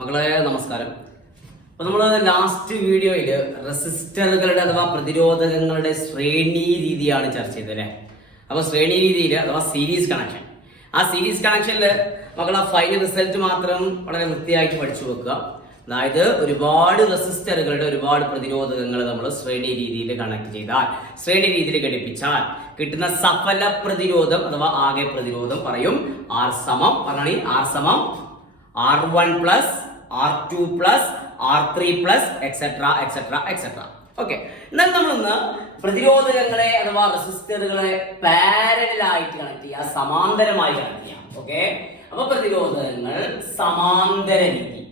മക്കളെ നമസ്കാരം. അപ്പോൾ നമ്മൾ ലാസ്റ്റ് വീഡിയോയിൽ റെസിസ്റ്ററുകളുടെ അഥവാ പ്രതിരോധകങ്ങളുടെ ശ്രേണി രീതിയാണ് ചർച്ച ചെയ്തത് അല്ലേ. അപ്പോൾ ശ്രേണി രീതിയിൽ അഥവാ സീരീസ് കണക്ഷൻ, ആ സീരീസ് കണക്ഷനിൽ മക്കളെ ഫൈനൽ റിസൾട്ട് മാത്രം വളരെ വൃത്തിയായിട്ട് പഠിച്ചു വെക്കുക. അതായത് ഒരുപാട് റെസിസ്റ്ററുകളുടെ ഒരുപാട് പ്രതിരോധകങ്ങൾ നമ്മൾ ശ്രേണി രീതിയിൽ കണക്ട് ചെയ്താൽ, ശ്രേണി രീതിയിൽ ഘടിപ്പിച്ചാൽ കിട്ടുന്ന സഫല പ്രതിരോധം അഥവാ ആകെ പ്രതിരോധം പറയും ആർ സമം R1 plus R2 plus R3 plus etcetera etcetera etcetera. Okay, എന്നാൽ നമ്മളൊന്ന് പ്രതിരോധകങ്ങളെ അഥവാ റെസിസ്റ്ററുകളെ പാരലായിട്ട് കണക്ട് ചെയ്യുക, സമാന്തരമായി കണക്ട് ചെയ്യാം. ഓക്കെ, അപ്പൊ പ്രതിരോധകങ്ങൾ സമാന്തര രീതി.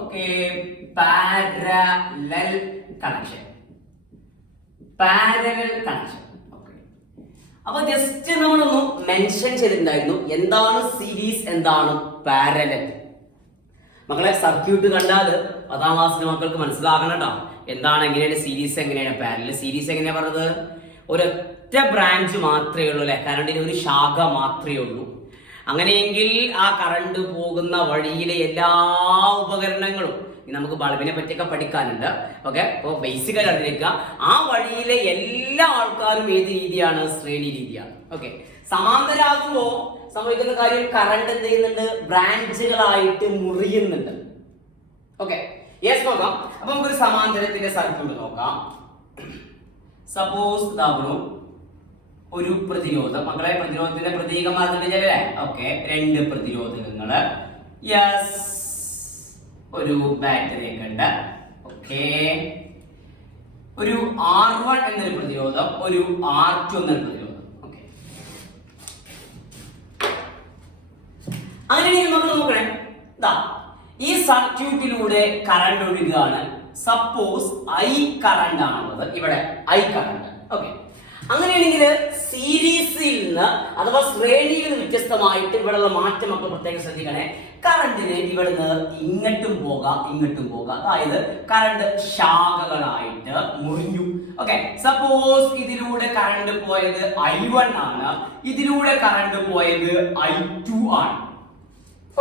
Okay, parallel connection. അപ്പൊ ജസ്റ്റ് നമ്മളൊന്ന് മെൻഷൻ ചെയ്തിട്ടുണ്ടായിരുന്നു എന്താണ് സീരീസ്, എന്താണ് പാരലൽ. മക്കളെ സർക്യൂട്ട് കണ്ടാൽ 10ാം ക്ലാസ്സിലെ മക്കൾക്ക് മനസ്സിലാകണം കേട്ടോ, എന്താണ്, എങ്ങനെയാണ് സീരീസ്, എങ്ങനെയാണ് പാരലൽ. സീരീസ് എങ്ങനെയാ പറഞ്ഞത്? ഒരൊറ്റ ബ്രാഞ്ച് മാത്രമേ ഉള്ളൂ അല്ലെ, കറണ്ടിന് ഒരു ശാഖ മാത്രമേ ഉള്ളൂ. അങ്ങനെയെങ്കിൽ ആ കറണ്ട് പോകുന്ന വഴിയിലെ എല്ലാ ഉപകരണങ്ങളും, നമുക്ക് ബൾബിനെ പറ്റിയൊക്കെ പഠിക്കാനുണ്ട്. ഓക്കെ, അപ്പോൾ ബേസിക്കലി അറിഞ്ഞിരിക്കുക, ആ വഴിയിലെ എല്ലാ ആൾക്കാരും ഏത് രീതിയാണ്? ശ്രേണി രീതിയാണ്. ഓക്കെ, സമാന്തരാകുമ്പോൾ സംഭവിക്കുന്ന കാര്യം കറണ്ട് എന്ത് ചെയ്യുന്നുണ്ട്? ബ്രാഞ്ചുകളായിട്ട് മുറിയുന്നുണ്ട്. ഓക്കെ, യെസ്, നോക്കാം. അപ്പൊ നമുക്കൊരു സമാന്തരത്തിന്റെ സർക്യൂട്ട് നോക്കാം. സപ്പോസ് ഇതാകണു ഒരു പ്രതിരോധം. മക്കളെ പ്രതിരോധത്തിന്റെ പ്രതീകം പറഞ്ഞിട്ടില്ലേ? ഓക്കെ, 2 പ്രതിരോധകങ്ങള്. യെസ്, ഒരു ബാറ്ററി ഒക്കെ ഉണ്ട്. ഓക്കെ, ഒരു R1 എന്നൊരു പ്രതിരോധം, ഒരു R2 എന്നൊരു പ്രതിരോധം. ഓക്കെ, അങ്ങനെയാണെങ്കിൽ നമ്മൾ നോക്കണേ, ഈ സർക്യൂട്ടിലൂടെ കറണ്ട് ഒഴുകുകയാണ്. സപ്പോസ് I കറണ്ട് ആണുള്ളത്, ഇവിടെ I കറണ്ട്. ഓക്കെ, അങ്ങനെയാണെങ്കിൽ സീരീസിൽ നിന്ന് അഥവാ ശ്രേണിയിൽ നിന്ന് വ്യത്യസ്തമായിട്ട് ഇവിടെയുള്ള മാറ്റം ഒക്കെ പ്രത്യേകം ശ്രദ്ധിക്കണേ. കറണ്ടിന് ഇവിടുന്ന് ഇങ്ങോട്ടും പോകാം, ഇങ്ങോട്ടും പോകാം. അതായത് കറണ്ട് ശാഖകളായിട്ട് മുറിഞ്ഞു. ഓക്കെ, സപ്പോസ് ഇതിലൂടെ കറണ്ട് പോയത് I1 ആണ്, ഇതിലൂടെ കറണ്ട് പോയത് I2 ആണ്.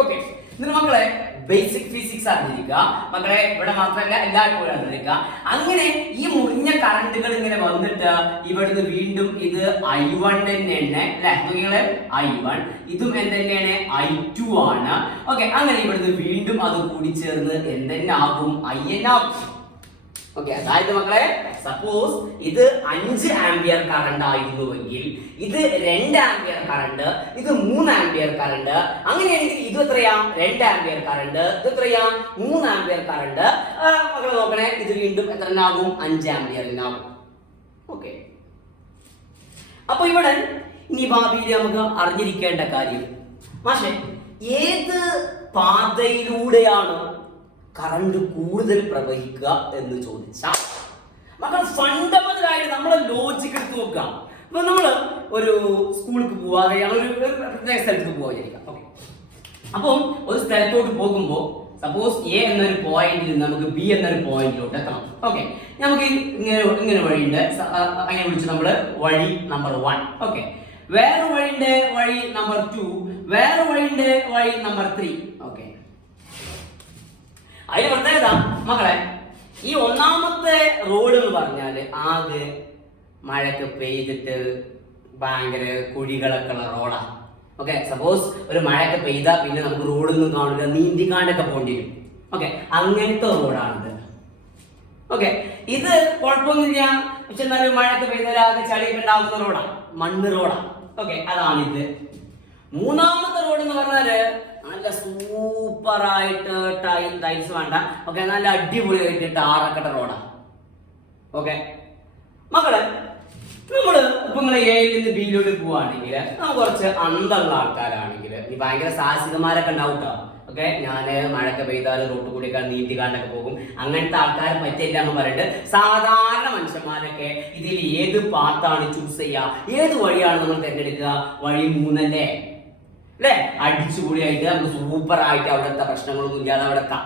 ഓക്കെ, എന്നിട്ട് മക്കളെ ബേസിക് ഫിസിക്സ് അറിഞ്ഞിരിക്കുക. മക്കളെ ഇവിടെ മാത്രമല്ല എല്ലായ്പ്പോഴും അറിഞ്ഞിരിക്കുക. അങ്ങനെ ഈ മുറിഞ്ഞ കറണ്ടുകൾ ഇങ്ങനെ വന്നിട്ട് ഇവിടുന്ന് വീണ്ടും ഇത് I1 തന്നെയാണ് അല്ലെ, നോക്കിങ്ങള് I1, ഇതും എന്തെന്നെയാണ്? I2 ആണ്. ഓക്കെ, അങ്ങനെ ഇവിടുന്ന് വീണ്ടും അത് കൂടി ചേർന്ന് എന്തെന്നാകും? IN ആകും. ഓക്കെ, അതായത് മക്കളെ സപ്പോസ് ഇത് 5 ആംപിയർ കറണ്ട് ആയിരുന്നുവെങ്കിൽ ഇത് 2 ആംപിയർ കറണ്ട്, ഇത് 3 ആംപിയർ കറണ്ട്. അങ്ങനെയാണെങ്കിൽ ഇത് എത്രയാ? 2 ആംപിയർ കറണ്ട്, ഇത് എത്രയാ? 3 ആംപിയർ കറണ്ട്. മക്കളെ നോക്കണേ, ഇത് വീണ്ടും എത്രനാകും? 5 ആംപിയറിനാകും. ഓക്കെ, അപ്പൊ ഇവിടെ ഇനി ഭാവിയിൽ നമുക്ക് അറിഞ്ഞിരിക്കേണ്ട കാര്യം, പക്ഷേ ഏത് പാതയിലൂടെയാണ് കറണ്ട് കൂടുതൽ പ്രവഹിക്കുക എന്ന് ചോദിച്ചാൽ മക്കൾ ഫണ്ടമെന്റലായിട്ട് നമ്മളെ ലോജിക്ക് എടുത്ത് നോക്കുക. അപ്പൊ നമ്മള് ഒരു സ്കൂളിലേക്ക് പോവാതെ ഒരു പ്രത്യേക സ്ഥലത്തേക്ക് പോകാതിരിക്കാം. ഓക്കെ, അപ്പം ഒരു സ്ഥലത്തോട്ട് പോകുമ്പോൾ സപ്പോസ് A എന്നൊരു പോയിന്റിൽ നിന്ന് നമുക്ക് B എന്നൊരു പോയിന്റിലോട്ട് എത്തണം. ഓക്കെ, നമുക്ക് ഇങ്ങനെ വഴിയുണ്ട്, അങ്ങനെ വിളിച്ചു നമ്മള് വഴി നമ്പർ 1. ഓക്കെ, വേറെ വഴിയുണ്ട്, വഴി നമ്പർ 2, വേറെ വഴിയുണ്ട്, വഴി നമ്പർ 3. ഓക്കെ, അതിന് പ്രത്യേകത മക്കളെ, ഈ ഒന്നാമത്തെ റോഡ് എന്ന് പറഞ്ഞാല് ആകെ മഴയൊക്കെ പെയ്തിട്ട് ഭയങ്കര കുഴികളൊക്കെ ഉള്ള റോഡാണ്. ഓക്കെ, സപ്പോസ് ഒരു മഴയൊക്കെ പെയ്താൽ പിന്നെ നമുക്ക് റോഡൊന്നും കാണില്ല, നീന്തിക്കാണ്ടൊക്കെ പോകേണ്ടി വരും. ഓക്കെ, അങ്ങനത്തെ റോഡാണിത്. ഓക്കെ, ഇത് കുഴപ്പമൊന്നുമില്ല, പക്ഷെ എന്നാലും മഴയൊക്കെ പെയ്താൽ ആകെ ചളിയൊക്കെ ഉണ്ടാവുന്ന റോഡാണ്, മണ്ണ് റോഡാണ്. ഓക്കെ, അതാണിത്. മൂന്നാമത്തെ റോഡ് എന്ന് പറഞ്ഞാല് നല്ല സൂപ്പറായിട്ട് ടൈൽസ് വേണ്ട, ഓക്കെ, നല്ല അടിപൊളിയായിട്ട് ടാറൊക്കെ റോഡാണ്. ഓക്കെ, മക്കളെ നമ്മള് ഇപ്പൊ നിങ്ങളെ Aയിൽ നിന്ന് Bയിലോട്ട് പോവാണെങ്കിൽ നമുക്ക് കുറച്ച് അന്തമുള്ള ആൾക്കാരാണെങ്കിൽ ഈ ഭയങ്കര സാഹസികന്മാരൊക്കെ ഉണ്ടാവും കേട്ടോ. ഓക്കെ, ഞാന് മഴയൊക്കെ പെയ്താൽ റോഡ് കൂടിയൊക്കെ നീന്തിക്കാണ്ടൊക്കെ പോകും, അങ്ങനത്തെ ആൾക്കാരെ പറ്റില്ല എന്ന് പറഞ്ഞിട്ട് സാധാരണ മനുഷ്യന്മാരൊക്കെ ഇതിൽ ഏത് പാത്താണ് ചൂസ് ചെയ്യുക, ഏത് വഴിയാണ് നമ്മൾ തിരഞ്ഞെടുക്കുക? വഴി 3 അല്ലേ അല്ലെ? അടിച്ചുപൊളിയായിട്ട് നമുക്ക് സൂപ്പർ ആയിട്ട് അവിടുത്തെ പ്രശ്നങ്ങളൊന്നും ഇല്ലാതെ അവിടെ എത്താം.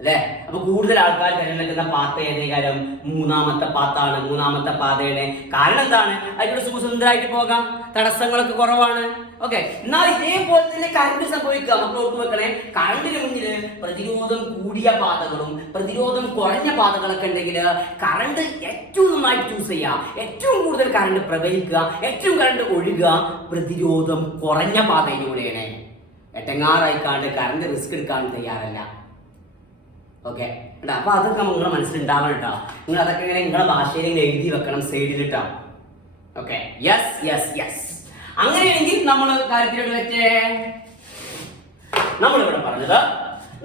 അല്ലെ? അപ്പൊ കൂടുതൽ ആൾക്കാർ തിരഞ്ഞെടുക്കുന്ന പാത ഏതേകാരം മൂന്നാമത്തെ പാത്താണ്, മൂന്നാമത്തെ പാതയുടെ കാരണം എന്താണ്? അതിലൂടെ സുഖസുന്ദരമായിട്ട് പോകാം, തടസ്സങ്ങളൊക്കെ കുറവാണ്. ഓക്കെ, എന്നാൽ ഇതേപോലെ തന്നെ കറണ്ട് സംഭവിക്കുക. നമുക്ക് ഓർത്തു വെക്കണേ, കറണ്ടിന് മുന്നിൽ പ്രതിരോധം കൂടിയ പാതകളും പ്രതിരോധം കുറഞ്ഞ പാതകളൊക്കെ ഉണ്ടെങ്കിൽ കറണ്ട് ഏറ്റവും നന്നായിട്ട് ചൂസ് ചെയ്യുക, ഏറ്റവും കൂടുതൽ കറണ്ട് പ്രവഹിക്കുക, ഏറ്റവും കറണ്ട് ഒഴുകുക പ്രതിരോധം കുറഞ്ഞ പാതയിലൂടെയാണ്. എട്ടങ്ങാറായിക്കാണ്ട് കറണ്ട് റിസ്ക് എടുക്കാൻ തയ്യാറല്ല. ഓക്കെ, അപ്പൊ അതൊക്കെ നിങ്ങളുടെ മനസ്സിലുണ്ടാവണം കേട്ടോ. നിങ്ങൾ അതൊക്കെ ഇങ്ങനെ നിങ്ങളുടെ ഭാഷയിൽ എഴുതി വെക്കണം സൈഡിലിട്ടോ. Okay, yes yes yes. അങ്ങനെയാണെങ്കിൽ നമ്മൾ കാര്യത്തിലോട്ട് വെച്ചേ, നമ്മളിവിടെ പറഞ്ഞത്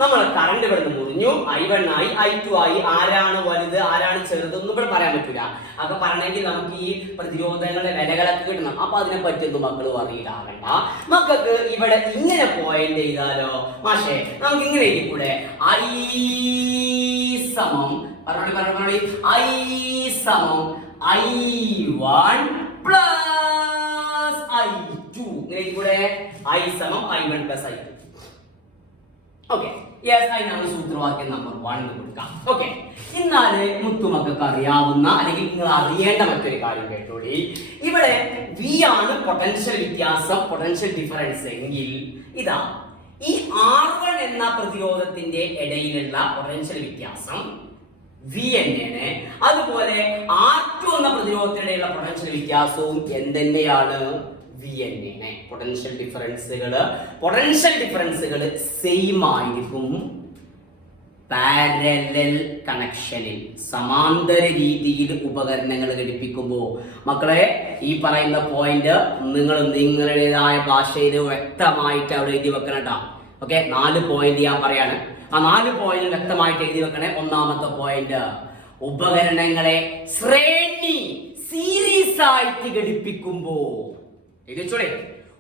നമ്മൾ കറണ്ട് ഇവിടെ നിന്ന് മുറിഞ്ഞു, I1 ആയി, I2 ആയി. ആരാണ് വലുത് ആരാണ് ചെറുത് ഒന്നും ഇവിടെ പറയാൻ പറ്റൂല. അപ്പൊ പറയണമെങ്കിൽ നമുക്ക് ഈ പ്രതിരോധങ്ങളുടെ വിലകളൊക്കെ കിട്ടണം. അപ്പൊ അതിനെ പറ്റിയൊന്നും മക്കൾ അറിയില്ലാകണ്ട. മക്കൾക്ക് ഇവിടെ ഇങ്ങനെ പോയിന്റ് ചെയ്താലോ മാഷേ, നമുക്ക് ഇങ്ങനെ എഴുതിക്കൂടെ? I സമം പറഞ്ഞോളി, I സമം I1 പ്ലസ് I2. ഇങ്ങനെ എഴുതിക്കൂടെ? I സമം I1 plus I2. Okay, yes, അതിനാണ് സൂത്രവാക്യം നമ്പർ 1 കൊടുക്കാം. ഓക്കെ, ഇന്നാല് മുത്തുമക്കൾക്ക് അറിയാവുന്ന അല്ലെങ്കിൽ നിങ്ങൾ അറിയേണ്ട മറ്റൊരു കാര്യം കേട്ടോളി. ഇവിടെ V ആണ് പൊട്ടൻഷ്യൽ വ്യത്യാസം, പൊട്ടൻഷ്യൽ ഡിഫറൻസ് എങ്കിൽ ഇതാ ഈ R1 എന്ന പ്രതിരോധത്തിന്റെ ഇടയിലുള്ള പൊട്ടൻഷ്യൽ വ്യത്യാസം V തന്നെയാണ്. അതുപോലെ R2 എന്ന പ്രതിരോധത്തിനിടയിലുള്ള പൊട്ടൻഷ്യൽ വ്യത്യാസവും എന്തെന്നെയാണ്? V തന്നെയാണ്. പൊട്ടൻഷ്യൽ ഡിഫറൻസുകൾ സെയിം ആയിരിക്കും. പാരലൽ കണക്ഷനിൽ സമാന്തര രീതിയിൽ ഉപകരണങ്ങൾ ഘടിപ്പിക്കുമ്പോൾ മക്കളെ ഈ പറയുന്ന പോയിന്റ് നിങ്ങൾ നിങ്ങളുടേതായ ഭാഷയിൽ വ്യക്തമായിട്ട് അവിടെ എഴുതി വെക്കണം കേട്ടോ. ഓക്കെ, 4 പോയിന്റ് ഞാൻ പറയാണ്. ആ 4 പോയിന്റ് വ്യക്തമായിട്ട് എഴുതി വെക്കണേ. ഒന്നാമത്തെ പോയിന്റ്, ഉപകരണങ്ങളെ ശ്രേണി സീരീസ് ആയിട്ട് ഘടിപ്പിക്കുമ്പോ എഴുതിച്ചോളെ,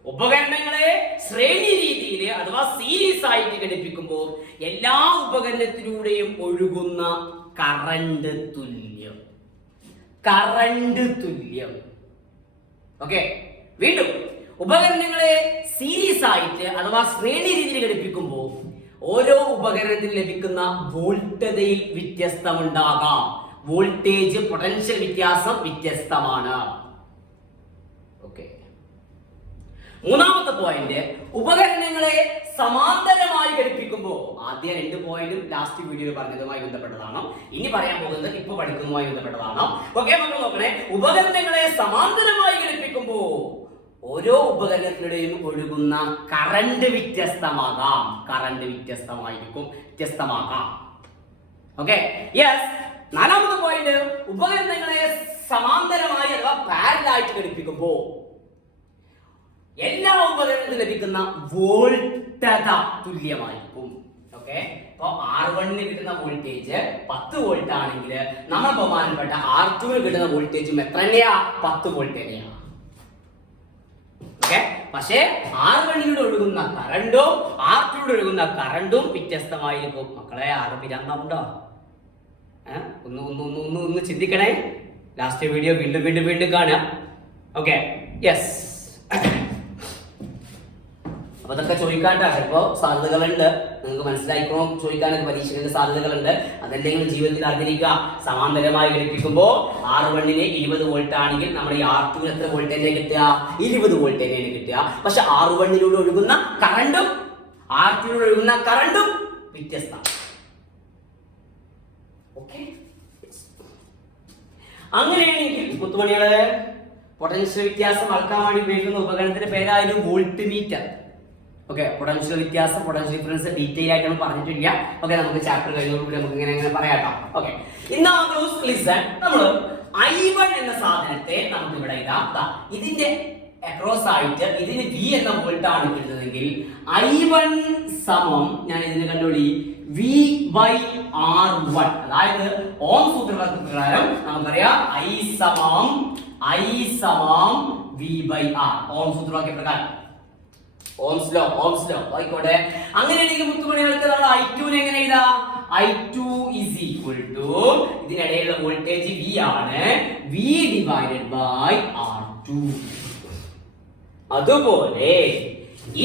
ഉപകരണങ്ങളെ ശ്രേണി രീതിയിൽ അഥവാ സീരീസ് ആയിട്ട് ഘടിപ്പിക്കുമ്പോൾ എല്ലാ ഉപകരണത്തിലൂടെയും ഒഴുകുന്ന കറണ്ട് തുല്യം. ഓക്കെ, വീണ്ടും ഉപകരണങ്ങളെ സീരീസ് ആയിട്ട് അഥവാ ശ്രേണി രീതിയിൽ ഘടിപ്പിക്കുമ്പോൾ ഓരോ ഉപകരണത്തിൽ ലഭിക്കുന്ന വോൾട്ടേജിൽ വ്യത്യസ്തമുണ്ടാകാം. വോൾട്ടേജ് പൊട്ടൻഷ്യൽ വ്യത്യാസം വ്യത്യസ്തമാണ്. ഓക്കെ, മൂന്നാമത്തെ പോയിന്റ്, ഉപകരണങ്ങളെ സമാന്തരമായി ഘടിപ്പിക്കുമ്പോൾ ആദ്യ 2 പോയിന്റും ലാസ്റ്റ് വീഡിയോയിൽ പറഞ്ഞതുമായി ബന്ധപ്പെട്ടതാണ്. ഇനി പറയാൻ പോകുന്നത് ഇപ്പൊ പഠിക്കുന്നതുമായി ബന്ധപ്പെട്ടതാണ്. ഓക്കെ മക്കൾ നോക്കണേ, ഉപകരണങ്ങളെ സമാന്തരമായി ഘടിപ്പിക്കുമ്പോൾ ഓരോ ഉപകരണത്തിലൂടെയും ഒഴുകുന്ന കറണ്ട് വ്യത്യസ്തമാകാം. വ്യത്യസ്തമാകാം. Okay, yes. നാലാമത്തെ പോയിന്റ്, ഉപകരണങ്ങളെ സമാന്തരമായി അഥവാ പാരലായിട്ട് ഘടിപ്പിക്കുമ്പോൾ എല്ലാ ഉപകരണത്തിലും ലഭിക്കുന്ന വോൾട്ടേജ തുല്യമായിരിക്കും. ഓക്കെ, ഇപ്പൊ R1 കിട്ടുന്ന വോൾട്ടേജ് 10 വോൾട്ട് ആണെങ്കിൽ നമ്മൾ ബഹുമാനപ്പെട്ട R2 കിട്ടുന്ന വോൾട്ടേജും എത്ര തന്നെയാ? 10 വോൾട്ട് തന്നെയാ. ഓക്കെ, പക്ഷേ R1 ഒഴുകുന്ന കറണ്ടും R2 ഒഴുകുന്ന കറണ്ടും വ്യത്യസ്തമായിരിക്കും. മക്കളെ ആകെ പിരാന്തമുണ്ടോ? ഒന്ന് ചിന്തിക്കണേ. ലാസ്റ്റ് വീഡിയോ വീണ്ടും കാണാം. Okay, yes. അപ്പൊ അതൊക്കെ ചോദിക്കാണ്ട ചിലപ്പോ സാധ്യതകളുണ്ട്. നിങ്ങൾക്ക് മനസ്സിലായിക്കണോ ചോദിക്കാനൊക്കെ പരീക്ഷകളുടെ സാധ്യതകളുണ്ട്. അതല്ലെങ്കിൽ ജീവിതത്തിൽ അറിഞ്ഞിരിക്കുക. സമാന്തരമായി ഘടിപ്പിക്കുമ്പോൾ R1 20 വോൾട്ട് ആണെങ്കിൽ നമ്മുടെ ഈ R2 എത്ര വോൾട്ട് തന്നെ കിട്ടുക? 20 വോൾട്ട് തന്നെയാണ് കിട്ടുക. പക്ഷെ R1 ഒഴുകുന്ന കറണ്ടും R2 ഒഴുകുന്ന കറണ്ടും വ്യത്യസ്തമാണ്. ഓക്കെ, അങ്ങനെയാണെങ്കിൽ മുത്തുമണികളെ പൊട്ടൻഷ്യൽ വ്യത്യാസം അളക്കാൻ വേണ്ടി ഉപയോഗിക്കുന്ന ഉപകരണത്തിന്റെ പേരായിരുന്നു വോൾട്ട് മീറ്റർ. ഓക്കെ, പൊട്ടൻഷ്യൽ വ്യത്യാസം പൊട്ടൻഷ്യൽ ഡിഫറൻസ് ഡീറ്റെയിൽ ആയിട്ടാണ് പറഞ്ഞിട്ടില്ല. ഓക്കെ, നമുക്ക് ചാപ്റ്റർ കഴിഞ്ഞോടുകൂടി നമുക്ക് ഇങ്ങനെ പറയാട്ടോ. ഓക്കെ, ഇന്ന് ലിസൺ, നമ്മൾ I1 എന്ന സാധനത്തെ നമുക്ക് ഇവിടെ ഇതാ ഇതിന്റെ അക്രോസ് ആയിട്ട് ഇതിന് V എന്ന വോൾട്ട് ആണ് കിട്ടുന്നതെങ്കിൽ I1 സമം ഞാൻ ഇതിനെ കണ്ടോളി V/R1. അതായത് ഓം സൂത്രപ്രകാരം നമുക്കറിയാം I സമം V/R. ഓം സൂത്രവാക്യ പ്രകാരം ഓംസ് ലോ ആയിക്കോട്ടെ. അങ്ങനെയാണെങ്കിൽ മുത്തുമണികൾക്ക് നമ്മൾ I2 എങ്ങനെ എഴുതാ? I2 is equal to ഇതിനിടയിലുള്ള വോൾട്ടേജ് V ആണ്, V/R2. അതുപോലെ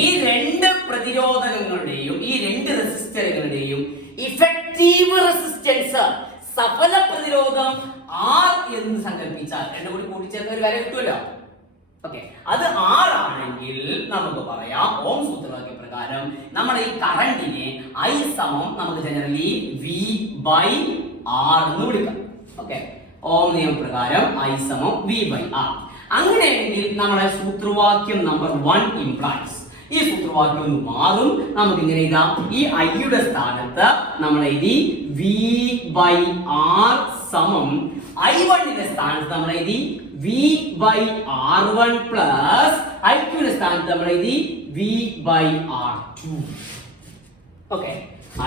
ഈ 2 പ്രതിരോധകങ്ങളുടെയും ഈ 2 റെസിസ്റ്ററുകളുടെയും ഇഫക്റ്റ് ഇഫക്റ്റീവ് റെസിസ്റ്റൻസ് സഫല പ്രതിരോധം R എന്ന് സങ്കല്പിച്ചാൽ രണ്ടും കൂടി കൂട്ടിച്ചേർന്ന ഒരു കാര്യം കിട്ടുമല്ലോ. ഓക്കെ, അത് R ആണെങ്കിൽ നമുക്ക് പറയാം ഓം സൂത്രവാക്യ പ്രകാരം നമ്മുടെ ഈ കറണ്ടിനെ I സമം നമുക്ക് ജനറലി V/R എന്ന് വിളിക്കാം. ഓക്കെ, ഓം നിയമപ്രകാരം I സമം V/R. അങ്ങനെയെങ്കിൽ നമ്മുടെ സൂത്രവാക്യം നമ്പർ 1 ഇംപ്ലൈസ് ഈ സൂത്രവാക്യം ഒന്ന് മാറും. നമുക്ക് ഇങ്ങനെ എഴുതാം, ഈ ഐയുടെ സ്ഥാനത്ത് നമ്മൾ എഴുതി V/R സമം I1ന്റെ സ്ഥാനത്ത് നമ്മൾ എഴുതി V/R1 പ്ലസ് I2ന്റെ സ്ഥാനത്ത് നമ്മൾ എഴുതി V/R2. Okay,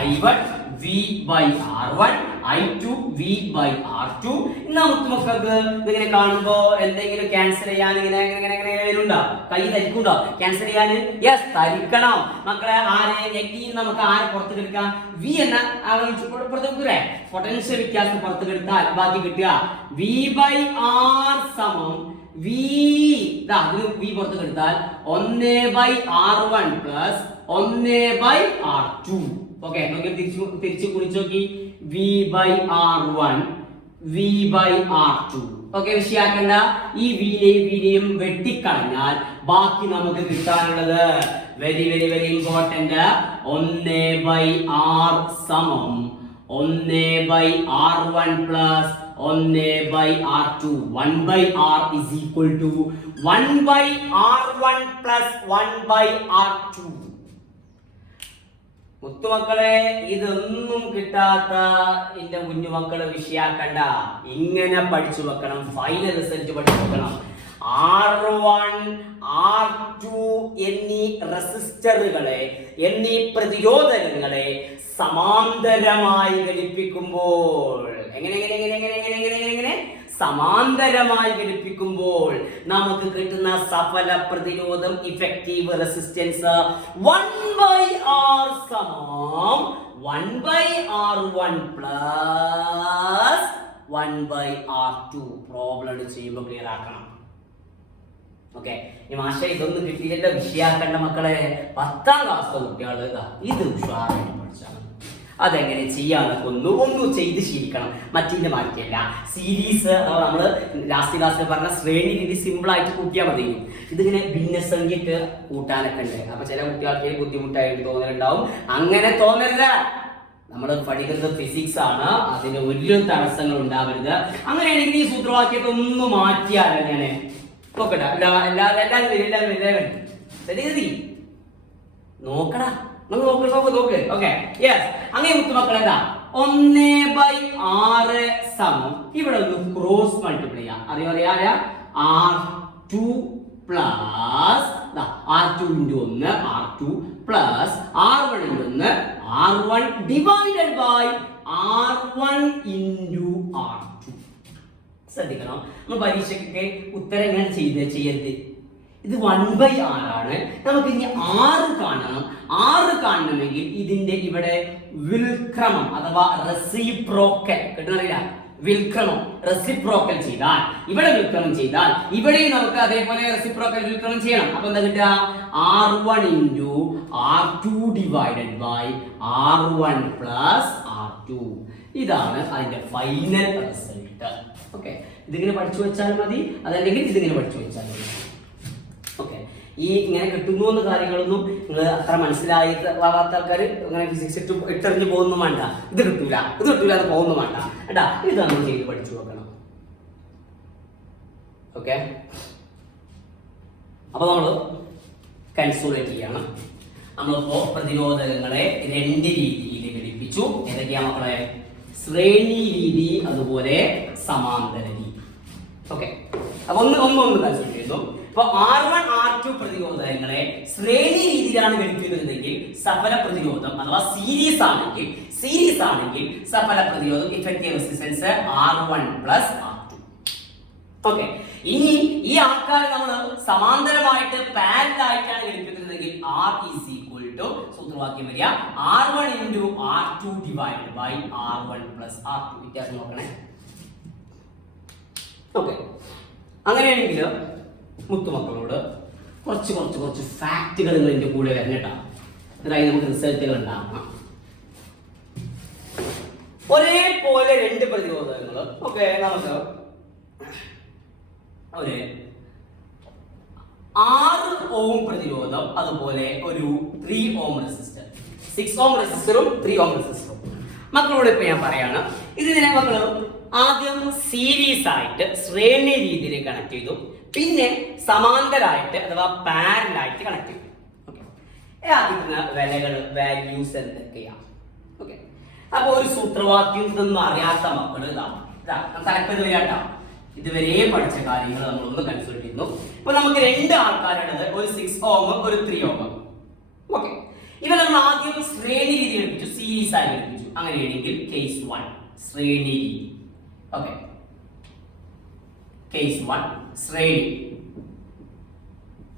I1 V/R1, I2 V/R2. നമുക്ക് മക്കൾക്ക് ഇതിങ്ങനെ കാണുമ്പോ എന്തെങ്കിലും ക്യാൻസൽ ചെയ്യാൻ ഇങ്ങനെ വരുന്നുണ്ടോ? കൈ തരിക്കുണ്ടോ ക്യാൻസൽ ചെയ്യാൻ? യെസ്, തരിക്കണം മക്കളെ. നമുക്ക് ആരെ പുറത്ത് കിടക്കാം? വി എന്ന പൊട്ടൻഷ്യൽ വ്യത്യാസം പുറത്ത് കിടത്താൽ ബാക്കി കിട്ടുക V/R സമം V പുറത്ത് കിടത്താൽ 1/R1 പ്ലസ് 1/R2. ഓക്കെ, നോക്കി തിരിച്ച് കുറിച്ച് നോക്കി V/R1 V/R2. ഓക്കെ, വിഷയാക്കണ്ട. ഈ വിനെയും വെട്ടിക്കളഞ്ഞാൽ ബാക്കി നമുക്ക് കിട്ടാനുള്ളത് very very very important 1/R സമം 1/R1 plus 1/R2. 1/R is equal to 1/R1 plus 1/R2. മുത്തുമക്കളെ, ഇതൊന്നും കിട്ടാത്ത എന്റെ കുഞ്ഞുമക്കള് വിഷയാക്കണ്ട. ഇങ്ങനെ പഠിച്ചു വെക്കണം. ഫൈനൽ റിസൾട്ട് പഠിച്ചു വെക്കണം. R1 R2 എന്നീ റെസിസ്റ്ററുകളെ എന്നീ പ്രതിരോധകങ്ങളെ സമാന്തരമായി ഘടിപ്പിക്കുമ്പോൾ എങ്ങനെ സമാന്തരമായി ഘടിപ്പിക്കുമ്പോൾ നമുക്ക് കിട്ടുന്ന സഫല പ്രതിരോധം ഇഫക്റ്റീവ് റെസിസ്റ്റൻസ് 1/R സമം 1/R1 പ്ലസ് 1/R2. പ്രോബ്ലം ചെയ്യുമ്പോൾ ക്ലിയർ ആക്കണം. ഓക്കെ, ഈ മാഷ ഇതൊന്നും കിട്ടിയില്ല വിഷയാക്കേണ്ട മക്കളെ. 10ാം ക്ലാസ്സിലെ കുട്ടികൾ ഇത് ഉഷാറായിട്ട് പഠിച്ചാണ്. അതെങ്ങനെ ചെയ്യാന്നൊക്കെ ഒന്ന് ചെയ്ത് ശീലിക്കണം. മറ്റിന്റെ മാറ്റിയല്ല. സീരീസ് നമ്മൾ ലാസ്റ്റ് ക്ലാസ്സിൽ പറഞ്ഞ ശ്രേണി രീതി സിമ്പിൾ ആയിട്ട് കൂട്ടിയാൽ മതി. ഇതിങ്ങനെ ഭിന്നസംഖ്യക്ക് കൂട്ടാനൊക്കെ ഉണ്ട്. അപ്പൊ ചില കുട്ടികൾക്ക് ബുദ്ധിമുട്ടായിട്ട് തോന്നലുണ്ടാവും. അങ്ങനെ തോന്നരുത്. നമ്മൾ പഠിക്കുന്നത് ഫിസിക്സ് ആണ്. അതിന് ഒരു തടസ്സങ്ങൾ ഉണ്ടാവരുത്. അങ്ങനെയാണെങ്കിൽ ഈ സൂത്രവാക്യത്തെ ഒന്ന് മാറ്റിയാലോ ഞാൻ നോക്കട്ടെ. എല്ലാവരും നോക്കടാ, നോക്ക്. Okay, yes. അങ്ങനെ മുത്തുമക്കൾ എന്താ 1/R സമം ഇവിടെ ഒന്ന് ക്രോസ് മൾട്ടിപ്ലൈ ചെയ്യാം. അറിയാ R2 plus R2 × 1 R2 plus R1 × 1 R1 divided by R1 × R2. ശ്രദ്ധിക്കണം, നമ്മൾ പരീക്ഷയ്ക്കൊക്കെ ഉത്തരം എങ്ങനെ ചെയ്യരുത്. ഇത് 1/R ആണ്. നമുക്ക് ഇനി R കാണണമെങ്കിൽ ഇതിന്റെ ഇവിടെ വിൽക്രമം അഥവാ റെസിപ്രോക്കൽ കിട്ടുന്നില്ല. വിൽക്രമം റെസിപ്രോക്കൽ ചെയ്താൽ ഇവിടെ വിൽക്രമം ചെയ്താൽ ഇവിടെ നമുക്ക് അതേപോലെ റെസിപ്രോക്കൽ വിൽക്രമം ചെയ്യണം. അപ്പൊ എന്താ കിട്ടുക? R1 × R2 divided by R1 plus R2. ഇതാണ് അതിന്റെ ഫൈനൽ റിസൾട്ട്. ഓക്കെ, ഇതിങ്ങനെ പഠിച്ചു വെച്ചാൽ മതി. അതല്ലെങ്കിൽ ഇതിങ്ങനെ പഠിച്ചു വെച്ചാൽ മതി. ഓക്കെ, ഈ ഇങ്ങനെ കിട്ടുന്നു എന്ന കാര്യങ്ങളൊന്നും നിങ്ങൾ അത്ര മനസ്സിലാവാത്ത ആൾക്കാർ അങ്ങനെ ഫിസിക്സ് ഇട്ടെറിഞ്ഞ് പോകുന്നു വേണ്ട. ഇത് കിട്ടൂല അത് പോകുന്നു വേണ്ട കേട്ടാ. ഇത് നമ്മൾ ചെയ്ത് പഠിച്ചു നോക്കണം. ഓക്കെ, അപ്പൊ നമ്മൾ കൺസോളേറ്റ് ചെയ്യണം. നമ്മളിപ്പോ പ്രതിരോധകങ്ങളെ 2 രീതിയിൽ ഘടിപ്പിച്ചു. ഏതൊക്കെയാ മക്കളെ? ശ്രേണി രീതി, അതുപോലെ സമാന്തര രീതി. ഓക്കെ, അപ്പൊ ഒന്ന് കൺസിഡർ ചെയ്തു. ഇപ്പൊ R1 R2 പ്രതിരോധങ്ങളെ ശ്രേണി രീതിയിലാണ് ഘടിപ്പിക്കുന്നതെങ്കിൽ സഫല പ്രതിരോധം അഥവാ സീരീസ് ആണെങ്കിൽ സഫല പ്രതിരോധം effective resistance R1 plus R2. Okay, ഇനി ഈ ആൾക്കാർ നമ്മൾ സമാന്തരമായിട്ട് പാരലൽ ആയിട്ടാണ് ഘടിപ്പിക്കുന്നതെങ്കിൽ R is equal to സൂത്രവാക്യം വരിക R1 × R2 divided by R1 plus R2. വ്യത്യാസം നോക്കണേ. ഓക്കെ, അങ്ങനെയാണെങ്കിൽ മുത്തുമക്കളോട് കുറച്ച് ഫാക്റ്റുകൾ ഇതിന്റെ കൂടെ വരണം കേട്ടോ. അതായത് നമുക്ക് റിസൾട്ടുകൾ ഉണ്ടാകണം. ഒരേപോലെ രണ്ട് പ്രതിരോധങ്ങൾ. ഓക്കെ, നമുക്ക് ഒരു 6 ഓം പ്രതിരോധം, അതുപോലെ ഒരു 3 ഓം റെസിസ്റ്റർ, 6 ഓം റെസിസ്റ്ററും 3 ഓം റെസിസ്റ്ററും മക്കളോട് ഇപ്പൊ ഞാൻ പറയാണ്. ഇതിനെ മക്കള് ആദ്യം സീരീസ് ആയിട്ട് ശ്രേണി രീതിയിൽ കണക്ട് ചെയ്തു, പിന്നെ സമാന്തരമായിട്ട് അഥവാ പാരലായിട്ട് കണക്ട് ചെയ്തു. ഓക്കെ, ആദ്യത്തിന് വിലകൾ വാല്യൂസ് എന്തൊക്കെയാണ്? ഓക്കെ, അപ്പൊ ഒരു സൂത്രവാക്യം ഇതൊന്നും അറിയാത്ത മക്കൾ തലപ്പത് വരാട്ടോ, ഇതുവരെ പഠിച്ച കാര്യങ്ങൾ നമ്മളൊന്ന് കൺസൾട്ട് ചെയ്യുന്നു. ഇപ്പൊ നമുക്ക് രണ്ട് ആൾക്കാരുള്ളത്, ഒരു 6 ഓം ഒരു 3 ഓം. ഓക്കെ, ഇവ നമ്മൾ ആദ്യം ശ്രേണി രീതി എടുപ്പിച്ചു, സീരീസ് ആയി എടുപ്പിച്ചു. അങ്ങനെയാണെങ്കിൽ കേസ് 1 ശ്രേണി രീതി. ഓക്കെ, കേസ് 1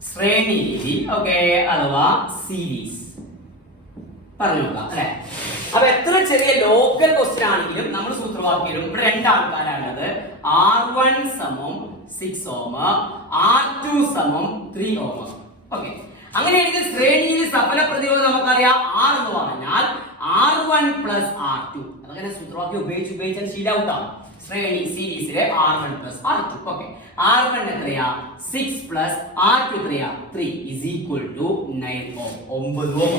ശ്രേണി രീതി. ഓക്കെ, അഥവാ സീരീസ് പറഞ്ഞു നോക്കാം അല്ലെ. അപ്പൊ എത്ര ചെറിയ ലോക്കൽ ക്വസ്റ്റ്യൻ ആണെങ്കിലും നമ്മൾ സൂത്രവാക്യം ഇവിടെ രണ്ട് ആൾക്കാരാണുള്ളത്. R1 സമം 6 ഓം, R2 സമം 3 ഓം. ഓക്കെ, അങ്ങനെയാണെങ്കിൽ ശ്രേണിയിൽ സഫല പ്രതിരോധം നമുക്കറിയാം R എന്ന് പറഞ്ഞാൽ R1 പ്ലസ് R2. അതങ്ങനെ സൂത്രവാക്യം ഉപയോഗിച്ച് ശീലമാവും. ശ്രേണി സീരീസിലെ R1 plus R2. Okay, R1 എത്രയാ 6 പ്ലസ് R2 എത്രയാ 3 is equal to 9 ohm, 9 ohm.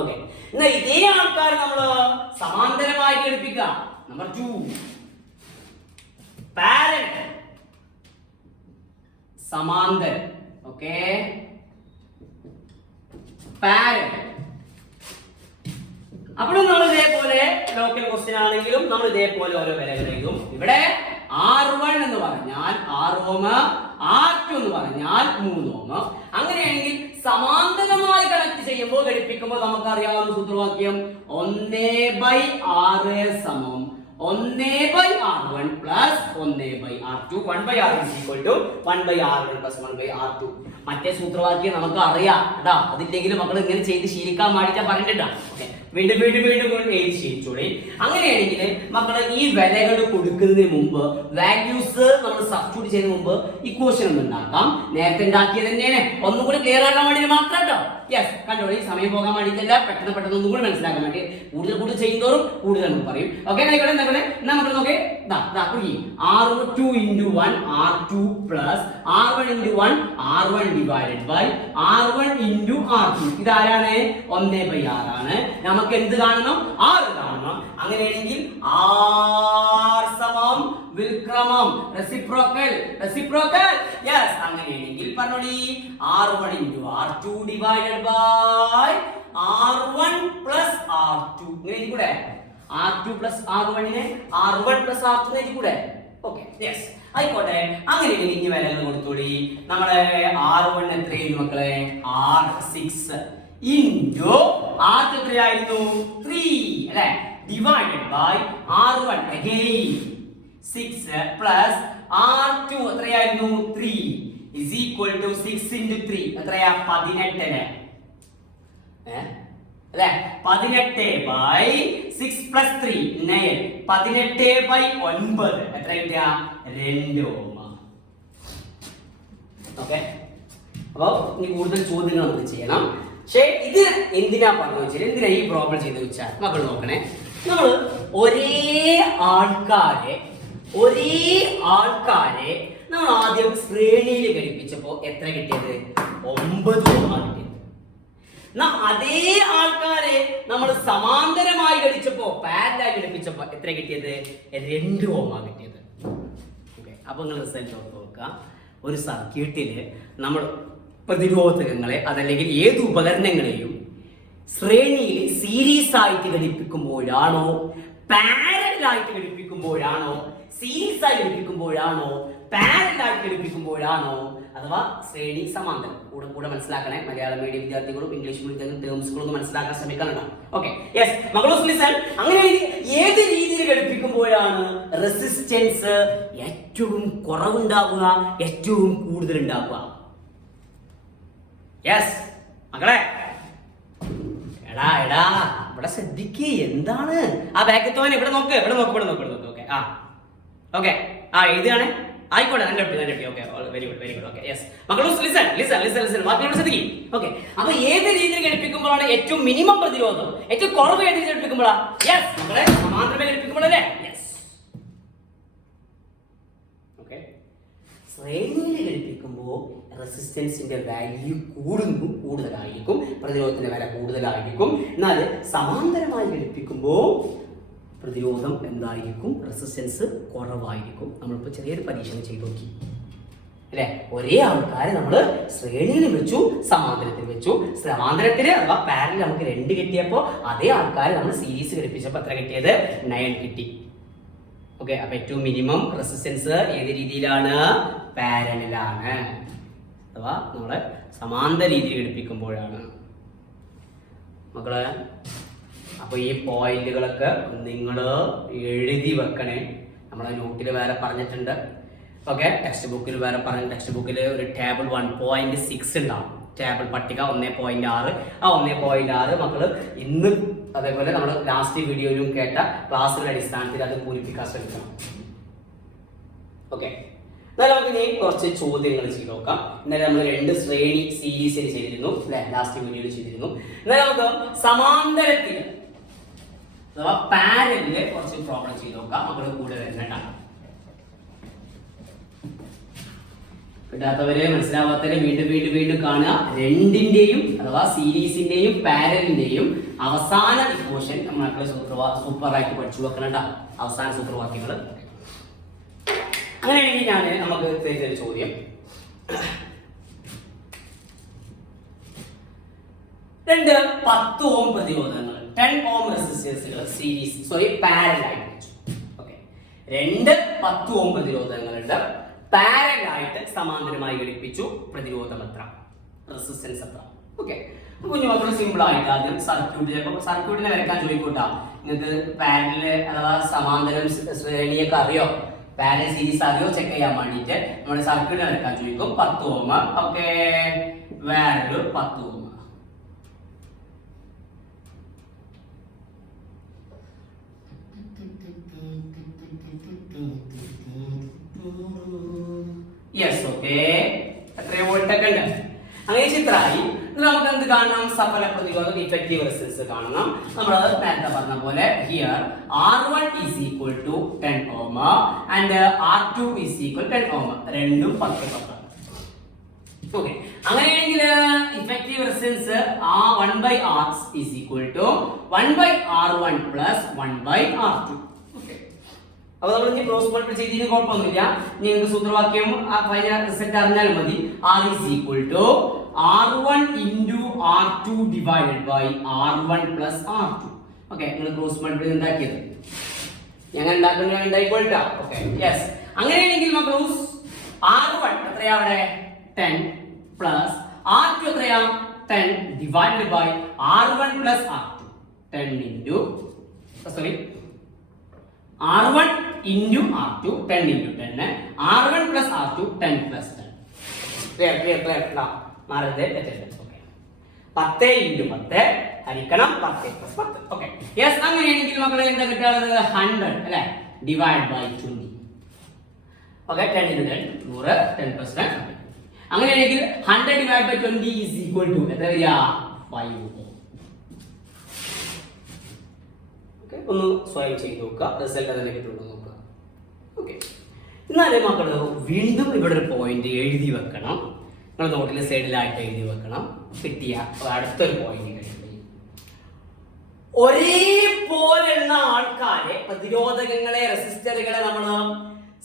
Okay, എന്നാൽ ഇതേ ആൾക്കാർ നമ്മൾ സമാന്തരമായിട്ട് എടുപ്പിക്കുക. നമ്പർ 2 പാരലൽ സമാന്തരം. Okay, parallel. അപ്പോഴും നമ്മൾ ഇതേപോലെ ലോക്കൽ ക്വസ്റ്റ്യൻ ആണെങ്കിലും നമ്മൾ ഇതേപോലെ ഓരോ വിലകൾ എഴുതും. ഇവിടെ R1 എന്ന് പറഞ്ഞാൽ 6 ഓം, R2 എന്ന് പറഞ്ഞാൽ 3 ഓം. അങ്ങനെയാണെങ്കിൽ സമാന്തരമായി കണക്ട് ചെയ്യുമ്പോൾ ഘടിപ്പിക്കുമ്പോൾ നമുക്കറിയാവുന്ന സൂത്രവാക്യം 1/6 സമം 1/R1 plus 1/R2. 1/R is equal to 1/R1 plus 1/R2. മറ്റേ സൂത്രവാക്യം നമുക്ക് അറിയാം കേട്ടോ. അതില്ലെങ്കിലും മക്കൾ ഇങ്ങനെ ചെയ്ത് ശീലിക്കാൻ വേണ്ടിയിട്ടാ പറഞ്ഞിട്ടാ. വീണ്ടും വീണ്ടും വീണ്ടും എഴുതി ശീലിച്ചോളി. അങ്ങനെയാണെങ്കിൽ മക്കള് ഈ വിലകൾ കൊടുക്കുന്നതിന് മുമ്പ് വാല്യൂസ് നമ്മൾ സബ്സ്റ്റിറ്റ്യൂട്ട് ചെയ്യുന്നതിന് മുമ്പ് ഇക്വേഷൻ ഒന്ന് ഉണ്ടാക്കാം. നേരത്തെ ഉണ്ടാക്കിയത് തന്നെയാണ്, ഒന്നും കൂടി ക്ലിയർ ആക്കാൻ വേണ്ടി മാത്രം കേട്ടോ. യെസ്, കണ്ടോളി, സമയം പോകാൻ വേണ്ടിയിട്ടല്ല, പെട്ടെന്ന് ഒന്നും കൂടി മനസ്സിലാക്കാൻ വേണ്ടി. കൂടുതൽ ചെയ്യുന്നതോറും കൂടുതൽ നമുക്ക് പറയും. ഓക്കെ, ആയിക്കോട്ടെ. നമുക്ക് നോക്കേ, R2 into 1 R2 plus R1 into 1 R1 divided by R1 into R2. ഇതാരാണ്? 1/6 ആണ്. നമുക്ക് എന്ത് കാണണം? R കാണണം. അങ്ങനെയാണെങ്കിൽ R സമം വിൽക്രമം, റെസിപ്രോക്കൽ. യെസ്, അങ്ങനെയാണെങ്കിൽ പറഞ്ഞോളി R1 into R2 divided by R1 plus R2. ഇങ്ങനെ കൂടെ R2 plus R1 നെ R1 plus R2 എഴുതി കൂടെ. ഓക്കെ, യെസ്, ആയിക്കോട്ടെ. അങ്ങനെയാണെങ്കിൽ ഇനി വിലകൾ കൊടുത്തോളി. നമ്മളെ R1 എത്രയായിരുന്നു മക്കളെ? R6 into R2 എത്രയായിരുന്നു? 3 അല്ലെ, divided by R1 again 6 plus R2 എത്രയായിരുന്നു? 3 is equal to 6 into 3 എത്രയാ? 18 അല്ലെ, 18/6 plus 3 9. 18/9 എത്ര കിട്ടിയ? 2 ഓം. ഓക്കെ, അപ്പൊ ഇനി കൂടുതൽ ചോദ്യങ്ങൾ നമുക്ക് ചെയ്യണം. പക്ഷേ ഇത് എന്തിനാ പറഞ്ഞു വെച്ചാൽ, എന്തിനാ ഈ പ്രോബ്ലം ചെയ്ത് വെച്ചാൽ മക്കൾ നോക്കണേ, നമ്മൾ ഒരേ ആൾക്കാരെ നമ്മൾ ആദ്യം ശ്രേണിയിൽ ഘടിപ്പിച്ചപ്പോ എത്ര കിട്ടിയത്? 9 ഓമാണ് കിട്ടിയത്. അതേ ആൾക്കാരെ നമ്മൾ സമാന്തരമായി ഘടിച്ചപ്പോ, പാരലായി ഘടിപ്പിച്ചപ്പോ എത്ര കിട്ടിയത്? 2 ഓമാണ് കിട്ടിയത്. ഓക്കെ, അപ്പൊ നിങ്ങൾ റിസൾട്ട് നോക്കുക. ഒരു സർക്യൂട്ടില് നമ്മൾ പ്രതിരോധകങ്ങളെ അതല്ലെങ്കിൽ ഏത് ഉപകരണങ്ങളെയും ശ്രേണിയിൽ സീരീസ് ആയിട്ട് ഘടിപ്പിക്കുമ്പോഴാണോ, പാരലായിട്ട് ഘടിപ്പിക്കുമ്പോഴാണോ, സീരീസ് ആയി ഘടിപ്പിക്കുമ്പോഴാണോ, പാരലായിട്ട് ഘടിപ്പിക്കുമ്പോഴാണോ, അഥവാ ശ്രേണി സമാന്തരം. കൂടെ മനസ്സിലാക്കണേ. മലയാളം മീഡിയം വിദ്യാർത്ഥികളും ഇംഗ്ലീഷ് മീഡിയം ടേംസുകളും മനസ്സിലാക്കാൻ ശ്രമിക്കാനുണ്ടോ? ഓക്കെ, യെസ് മക്കളോസ് ലിസൺ. അങ്ങനെ ഏത് രീതിയിൽ ഘടിപ്പിക്കുമ്പോഴാണ് റെസിസ്റ്റൻസ് ഏറ്റവും കുറവുണ്ടാവുക, ഏറ്റവും കൂടുതൽ ഉണ്ടാവുക? യെസ് മക്കളെ, എടാ ഇവിടെ ശ്രദ്ധിക്ക്. എന്താണ് ആ ബാക്കത്തോൻ? ഇവിടെ നോക്ക്. ഓക്കെ, ഓക്കെ, എഴുതുകയാണ്. ആയിക്കോട്ടെ, നല്ല കുട്ടി. Okay, very good. Okay, yes മക്കളെ ലിസൺ ബാക്കിയോട് ശ്രദ്ധിക്കും. ഓക്കെ, അപ്പൊ ഏത് രീതിയിൽ ഘടിപ്പിക്കുമ്പോഴാണ് ഏറ്റവും മിനിമം പ്രതിരോധം, ഏറ്റവും കുറവ് ഏത് രീതിയിൽ ഘടിപ്പിക്കുമ്പോഴാണ്? യെസ് മക്കളെ, സമാന്തരമായി ഘടിപ്പിക്കുമ്പോഴല്ലേ? യെസ്. ഓക്കെ, ശ്രേണിയിൽ ഘടിപ്പിക്കുമ്പോൾ റെസിസ്റ്റൻസിന്റെ വാല്യൂ കൂടുതലായിരിക്കും, പ്രതിരോധത്തിന്റെ വില കൂടുതലായിരിക്കും. എന്നാൽ സമാന്തരമായി ഘടിപ്പിക്കുമ്പോൾ പ്രതിരോധം എന്തായിരിക്കും? റെസിസ്റ്റൻസ് കുറവായിരിക്കും. നമ്മളിപ്പോൾ ചെറിയൊരു പരീക്ഷണം ചെയ്തു നോക്കി അല്ലെ. ഒരേ ആൾക്കാരെ നമ്മൾ ശ്രേണിയിൽ വെച്ചു, സമാന്തരത്തിൽ വെച്ചു. സമാന്തരത്തിൽ അഥവാ പാരലൽ നമുക്ക് 2 കിട്ടിയപ്പോൾ അതേ ആൾക്കാരെ നമ്മൾ സീരീസ് ഘടിപ്പിച്ചപ്പോൾ എത്ര കിട്ടിയത്? 9 കിട്ടി. ഓക്കെ, അപ്പൊ ഏറ്റവും മിനിമം റെസിസ്റ്റൻസ് ഏത് രീതിയിലാണ്? പാരലലാണ്, അഥവാ നമ്മള് സമാന്തര രീതിയിൽ ഘടിപ്പിക്കുമ്പോഴാണ് മക്കളെ. അപ്പൊ ഈ പോയിന്റുകളൊക്കെ നിങ്ങൾ എഴുതി വെക്കണേ. നമ്മളെ നോട്ടിൽ വേറെ പറഞ്ഞിട്ടുണ്ട്. ഓക്കെ, ടെക്സ്റ്റ് ബുക്കിൽ വേറെ പറഞ്ഞു. ടെക്സ്റ്റ് ബുക്കിൽ ഒരു ടേബിൾ 1.6 ഉണ്ടാവും. ടേബിൾ പട്ടിക 1.6. ആ 1.6 മക്കള് ഇന്ന് അതേപോലെ നമ്മൾ ലാസ്റ്റ് വീഡിയോയിലും കേട്ട ക്ലാസ്സുകളുടെ അടിസ്ഥാനത്തിൽ അത് പൂരിപ്പിക്കാൻ ശ്രമിക്കണം. ഓക്കെ, എന്നാലും നമുക്ക് ഇനി കുറച്ച് ചോദ്യങ്ങൾ ചെയ്ത് നോക്കാം. ഇന്നലെ നമ്മൾ 2 ശ്രേണി സീരീസിൽ ചെയ്തിരുന്നു അല്ലെ, ലാസ്റ്റ് വീഡിയോയിൽ ചെയ്തിരുന്നു. എന്നാലും നമുക്ക് സമാന്തരത്തിൽ അഥവാ പാരലില് കുറച്ച് പ്രോബ്ലം ചെയ്ത് നോക്കാം. മക്കള് കൂടെ വരുന്നുണ്ടാണ്. കിട്ടാത്തവരെ, മനസ്സിലാവാത്തവരെ വീണ്ടും കാണുക. 2ന്റെയും അഥവാ സീരീസിന്റെയും പാരലിന്റെയും അവസാന ഇക്വേഷൻ മക്കളെ സൂപ്പറായിട്ട് പഠിച്ചു വെക്കണ. അവസാന സൂത്രവാക്യങ്ങൾ. അങ്ങനെയാണെങ്കിൽ നമുക്ക് തരുന്നൊരു ചോദ്യം. 2 10 ഓം പ്രതിരോധങ്ങൾ, 10 ഓം റെസിസ്റ്റൻസുകൾ പാരലായിട്ട് വെച്ചു. ഓക്കെ, 2 10 ഓം പ്രതിരോധങ്ങളുണ്ട്, പാരലായിട്ട് സമാന്തരമായി ഘടിപ്പിച്ചു. പ്രതിരോധം എത്ര? റെസിസ്റ്റൻസ് എത്ര? ഓക്കെ, കുഞ്ഞുമക്കൾ സിമ്പിൾ ആയിട്ട് ആദ്യം സർക്യൂട്ടിനെ വരയ്ക്കാൻ ചോദിക്കൂട്ടാ. നിങ്ങൾക്ക് പാരല് അഥവാ സമാന്തരം ശ്രേണിയൊക്കെ അറിയോ? പാരൽ സീരീസ് അറിയോ? ചെക്ക് ചെയ്യാൻ വേണ്ടിയിട്ട് നമ്മുടെ സർക്യൂട്ടിനെ വരയ്ക്കാൻ ചോദിക്കും. 10 ഓം. ഓക്കെ, വേറൊരു 10 ഓം. യെസ്, ഓക്കെ, എത്രയോ വോൾട്ട് ഒക്കെ ഉണ്ട്. അങ്ങനെ ചിത്രമായി. നമുക്ക് എന്ത് കാണണം? സഫല പ്രതിരോധം, ഇഫക്റ്റീവ് റെസിസ്റ്റൻസ് കാണണം. നമ്മൾ നേരത്തെ പറഞ്ഞ പോലെ here R1 is equal to 10 ohm and R2 is equal to 10 ohm. രണ്ടും 10. ഓക്കെ, അങ്ങനെയാണെങ്കിൽ effective resistance R1/R is equal to 1/R1 plus 1/R2. അപ്പൊ നമ്മൾ ഇനി ക്രോസ് മൾട്ടിപ്ലൈ ചെയ്തതിന് കുഴപ്പമൊന്നുമില്ല. നിങ്ങൾക്ക് സൂത്രവാക്യം റിസൾട്ട് അറിഞ്ഞാൽ മതി. R is equal to R1 into R2 divided by R1 plus R2. Okay, നിങ്ങൾ ക്രോസ് മൾട്ടിപ്ലൈ ഉണ്ടാക്കിയത് ഞങ്ങൾ ഉണ്ടായിക്കൊള്ളാം. Okay, yes. അങ്ങനെയാണെങ്കിൽ മക്കളൂസ് R1 എത്രയാ അവിടെ? 10 പ്ലസ് R2 എത്രയാ? 10 divided by R1 plus R2. 10 into R1 into R2, 10 into 10. R1 plus R2, 10 plus 10. Clear. മാറരുത്, തെറ്റരുത്. Okay, 10 into 10 ഹരിക്കണം 10 plus 10. Okay, yes. അങ്ങനെയാണെങ്കിൽ മക്കളെ എന്താ കിട്ടാനുള്ളത്? 100 അല്ലെ, divide by 20. Okay, 10 into 10 100, 10 plus 10. അങ്ങനെയാണെങ്കിൽ 100 divided by 20 is equal to എത്ര വരിക? 5. ഒന്ന് സ്വയം ചെയ്ത് നോക്കുക, റിസൾട്ട് അതിനെ കിട്ടുള്ളൂ നോക്കുക. ഓക്കെ, എന്നാലേ മക്കള് വീണ്ടും ഇവിടെ ഒരു പോയിന്റ് എഴുതി വെക്കണം. നിങ്ങൾ നോട്ടിൽ സൈഡിലായിട്ട് എഴുതി വെക്കണം. കിട്ടിയ അടുത്തൊരു പോയിന്റ് ഒരേപോലെയുള്ള ആൾക്കാരെ, പ്രതിരോധകങ്ങളെ, റെസിസ്റ്ററുകളെ നമ്മൾ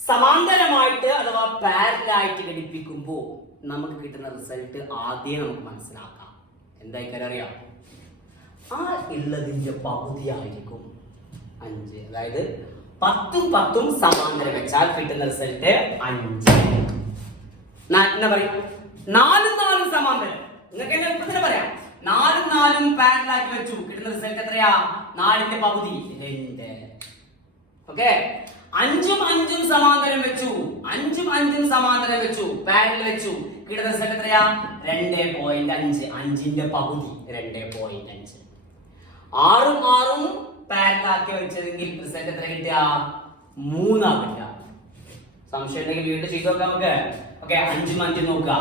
സമാന്തരമായിട്ട് അഥവാ പാരലായിട്ട് ഘടിപ്പിക്കുമ്പോൾ നമുക്ക് കിട്ടുന്ന റിസൾട്ട് ആദ്യം നമുക്ക് മനസ്സിലാക്കാം. എന്തായിക്കാരം അറിയാം? ആ ഉള്ളതിന്റെ പകുതിയായിരിക്കും 5. അതായത് 10 10 സമാന്തരം വെച്ചാൽ കിട്ടുന്ന റിസൾട്ട് 5. എന്നാ പറയും? 4 4 സമാന്തരം. നിങ്ങൾക്ക് എന്നെ എളുപ്പത്തിന് പറയാം. 4 4 പാരലാക്കി വെച്ചു, കിട്ടുന്ന റിസൾട്ട് എത്രയാ? 4ന്റെ പകുതി 2. ഓക്കെ, 5 5 സമാന്തരം വെച്ചു, 5 5 സമാന്തരം വെച്ചു, പാരലൽ വെച്ചു, കിട്ടുന്ന റിസൾട്ട് എത്രയാ? 2.5. 5ന്റെ പകുതി 2.5. 6 6 പാരലാക്കി വെച്ചതെങ്കിൽ റിസൾട്ട് എത്ര കിട്ടുക? 3 കിട്ടുക. സംശയം ഉണ്ടെങ്കിൽ വീണ്ടും ചെയ്ത് നോക്കാം നമുക്ക്. ഓക്കെ, 5 5 നോക്കുക.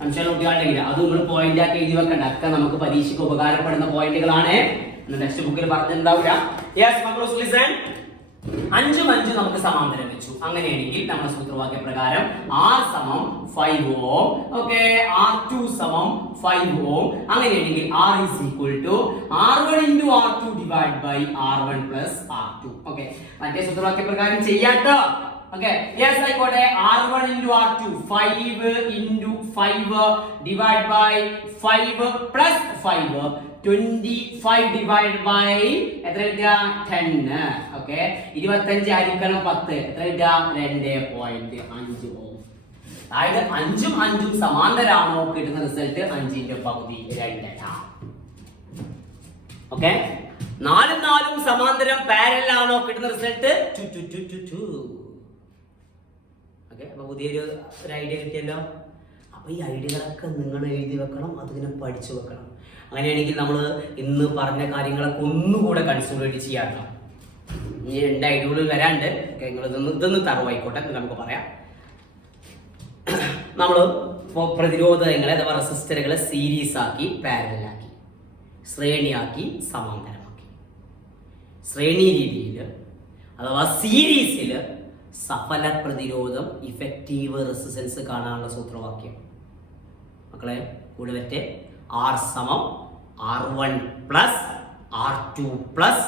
സംശയം നോക്കുകയാണെങ്കിൽ അത് നമ്മൾ പോയിന്റ് ആക്കി എഴുതി വെക്കണ്ട. ഒക്കെ നമുക്ക് പരീക്ഷയ്ക്ക് ഉപകാരപ്പെടുന്ന പോയിന്റുകളാണ്. ടെക്സ്റ്റ് ബുക്കിൽ പറഞ്ഞിട്ടുണ്ടാവില്ല. യെസ് മക്കളോസ് ലിസൺ. 5 5 നമുക്ക് സമാന്തരം വെച്ചു. അങ്ങനെയാണെങ്കിൽ നമ്മുടെ സൂത്രവാക്യ പ്രകാരം R സമം 5 ഓം, ഓക്കെ, R2 സമം 5 ഓം. അങ്ങനെയാണെങ്കിൽ R is equal to R1 into R2 divided by R1 plus R2. Okay, മറ്റേ സൂത്രവാക്യ പ്രകാരം ചെയ്യാട്ടോ. ഓക്കെ, യെസ് ആയിക്കോട്ടെ. R1 into R2 5 into 5 divided by 5 plus 5 25 divided by എത്ര കിട്ടുക? 10. ഓക്കെ, 25 ഹരിക്കണം 10 എത്ര കിട്ടുക? 2.5 ഓം. അതായത് 5 5 സമാന്തരാണോ കിട്ടുന്ന റിസൾട്ട് 5ന്റെ പകുതി 2. ഓക്കെ, 4 4 സമാന്തരം പാരലൽ ആണോ കിട്ടുന്ന റിസൾട്ട് 2 2 2 2 2. ഓക്കെ, അപ്പൊ പുതിയൊരു ഐഡിയ കിട്ടിയല്ലോ. അപ്പൊ ഈ ഐഡിയകളൊക്കെ നിങ്ങൾ എഴുതി വെക്കണം, അതിനെ പഠിച്ചു വെക്കണം. അങ്ങനെയാണെങ്കിൽ നമ്മൾ ഇന്ന് പറഞ്ഞ കാര്യങ്ങളൊക്കെ ഒന്നുകൂടെ കൺസോളിഡേറ്റ് ചെയ്യാട്ടോ. ഇനി 2 ഐഡിയകൾ വരാണ്ട്. നിങ്ങൾ ഇതൊന്ന് തറവായിക്കോട്ടെ, നമുക്ക് പറയാം. നമ്മൾ പ്രതിരോധങ്ങളെ അഥവാ റെസിസ്റ്ററുകളെ സീരീസ് ആക്കി, പാരലലാക്കി, ശ്രേണിയാക്കി, സമാന്തരമാക്കി. ശ്രേണി രീതിയിൽ അഥവാ സീരീസിൽ സഫല പ്രതിരോധം, ഇഫക്റ്റീവ് റെസിസ്റ്റൻസ് കാണാനുള്ള സൂത്രവാക്യം മക്കളെ കൂടെ വെറ്റെ R സമം R1 plus R2 plus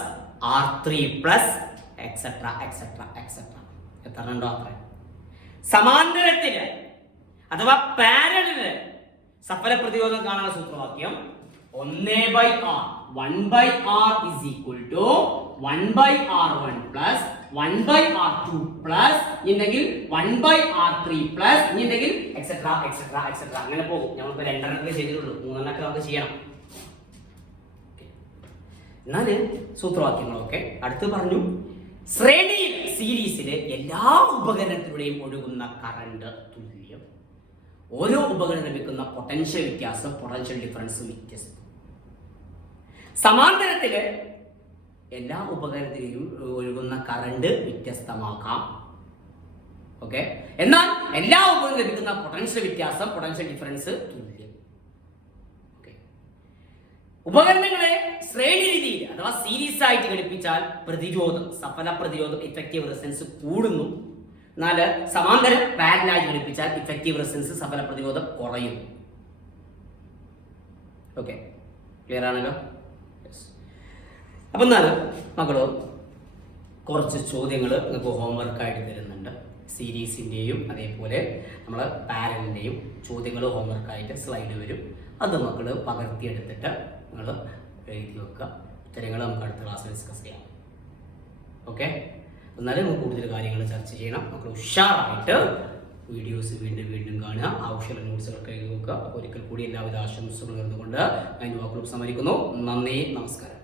R3 plus etcetera etcetera etcetera. എത്ര ഉണ്ടോ അത്ര. സമാന്തരത്തില് അഥവാ പാരലലില് സഫല പ്രതിരോധം കാണാനുള്ള സൂത്രവാക്യം 1/R. 1/R is equal to 1/R1 plus 1/R2 plus ഇല്ലെങ്കിൽ 1/R3 plus ഇല്ലെങ്കിൽ എക്സെട്ര എക്സെട്ര എക്സെട്ര അങ്ങനെ പോകും. നമ്മളിപ്പോ 2 ചെയ്തിട്ടുള്ളൂ, 3 നമുക്ക് ചെയ്യണം. എന്നാല് സൂത്രവാക്യങ്ങളൊക്കെ അടുത്ത് പറഞ്ഞു. ശ്രേണിയിൽ സീരീസിലെ എല്ലാ ഉപകരണത്തിലൂടെയും ഒഴുകുന്ന കറണ്ട് തുല്യം. ഓരോ ഉപകരണം ലഭിക്കുന്ന പൊട്ടൻഷ്യൽ വ്യത്യാസം, പൊട്ടൻഷ്യൽ ഡിഫറൻസ് വ്യത്യസ്തം. സമാന്തരത്തില് എല്ലാ ഉപകരണത്തിലും ഒഴുകുന്ന കറണ്ട് വ്യത്യസ്തമാക്കാം. ഓക്കെ, എന്നാൽ എല്ലാ ഉപകരണത്തിലും ലഭിക്കുന്ന പൊട്ടൻഷ്യൽ വ്യത്യാസം, പൊട്ടൻഷ്യൽ ഡിഫറൻസ് തുല്യം. ഓക്കെ, ഉപകരണങ്ങളെ ശ്രേണി രീതിയിൽ അഥവാ സീരീസ് ആയിട്ട് ഘടിപ്പിച്ചാൽ പ്രതിരോധം, സഫല പ്രതിരോധം, ഇഫക്റ്റീവ് റെസിസ്റ്റൻസ് കൂടുന്നു. എന്നാൽ സമാന്തര പാരലലായി ഘടിപ്പിച്ചാൽ ഇഫക്റ്റീവ് റെസിസ്റ്റൻസ്, സഫല പ്രതിരോധം കുറയും. ഓക്കെ, ക്ലിയർ ആണല്ലോ. അപ്പൊ എന്നാൽ മക്കളോ കുറച്ച് ചോദ്യങ്ങൾ നിങ്ങൾക്ക് ഹോംവർക്കായിട്ട് തരുന്നുണ്ട്. സീരീസിൻ്റെയും അതേപോലെ നമ്മൾ പാരലിൻ്റെയും ചോദ്യങ്ങൾ ഹോംവർക്കായിട്ട് സ്ലൈഡ് വരും. അത് മക്കൾ പകർത്തിയെടുത്തിട്ട് നിങ്ങൾ എഴുതി വെക്കുക. ഉത്തരങ്ങൾ നമുക്ക് അടുത്ത ക്ലാസ്സിൽ ഡിസ്കസ് ചെയ്യാം. ഓക്കെ, എന്നാലും നമുക്ക് കൂടുതൽ കാര്യങ്ങൾ ചർച്ച ചെയ്യണം. മക്കൾ ഉഷാറായിട്ട് വീഡിയോസ് വീണ്ടും വീണ്ടും കാണുക, ആവശ്യമുള്ള നോട്ട്സുകളൊക്കെ എഴുതി വെക്കുക. ഒരിക്കൽ കൂടി എല്ലാവിധ ആശംസകളും നേർന്നുകൊണ്ട് ഞാൻ വാക്കുകൾ സമ്മതിക്കുന്നു. നന്ദി, നമസ്കാരം.